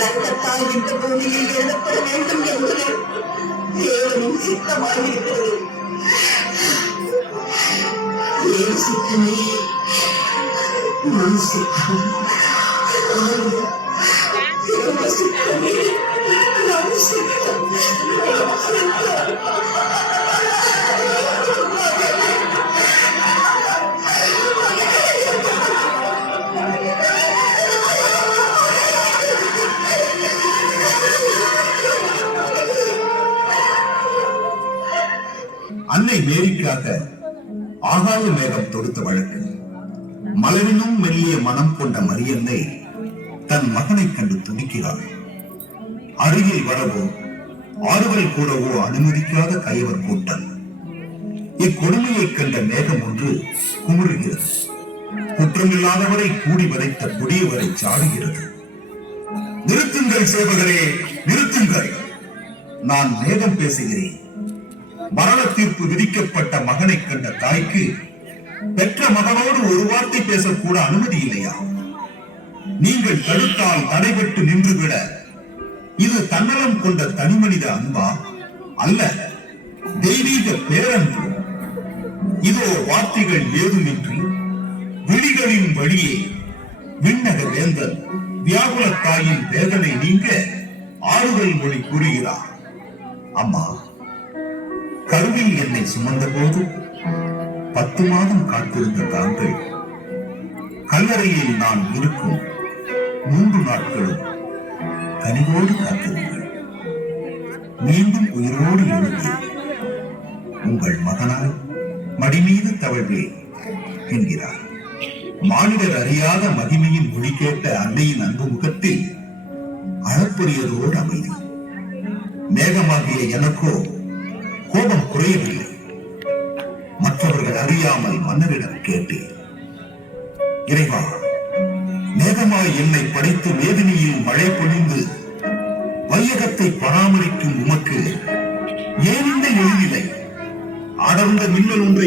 ரத்தத்தால் இந்த பூமியில் எழுதப்பட வேண்டும் என்று தேவனின் சித்தமாயிருக்கிறது. என் சித்தமே உன் சித்தம், சித்தமே நம் சித்தம். அன்னை மேரிக்காக ஆகாய மேகம் தொடுத்த வழக்கு. மலரினும் மெல்லிய மனம் கொண்ட மரியன்னை தன் மகனை கண்டு துடிக்கிறாள். அருகில் வரவோ ஆறுதல் கூடவோ அனுமதிக்காத கயவர் கூட்டம். இக்கொடுமையை கண்ட மேகம் ஒன்று குமுறுகிறது. குற்றமில்லாதவரை கூடி வதைத்த கொடியவரை சாடுகிறது. நிறுத்துங்கள் சேவகரே, நிறுத்துங்கள். நான் மேகம் பேசுகிறேன். மரண தீர்ப்பு விதிக்கப்பட்ட மகனை கண்ட தாய்க்கு பெற்ற மகனோடு ஒரு வார்த்தை பேசக்கூட அனுமதி இல்லையா? நீங்கள் தடுத்தால் தடைபட்டு நின்றுவிட இது தன்னலம் கொண்ட தனிமனித அன்பா? அல்ல, தெய்வீக பேரன்பு. இதோ வார்த்தைகள் ஏதுமின்றி விழிகளின் வழியே விண்ணக வேந்தன் வியாகுல தாயின் வேதனை நீங்க ஆறுதல் மொழி கூறுகிறார். அம்மா, கருவில் என்னை சுமந்த போது 10 மாதம் காத்திருந்த தாங்கள் கல்லறையில் நான் இருக்கும் 3 நாட்களும் கனிவோடு காத்திருங்கள். மீண்டும் உயிரோடு எழுதி உங்கள் மகனாய் மடிமீது தவழ்வே என்கிறார். மானிடர் அறியாத மகிமையின் மொழி கேட்ட அன்னையின் அன்பு முகத்தில் அளப்பரியதோடு அமைதி. மேகமாகிய எனக்கோ கோபம் குறையவில்லை. மற்றவர்கள் அறியாமல் மன்னரிடம் கேட்டேன், இறைவா, மேகமாய் என்னை படைத்து வேதனையில் மழை பொழிந்து வையகத்தை பராமரிக்கும் உமக்கு ஏன் இந்த எழிலை? அடர்ந்த மின்னல் ஒன்றை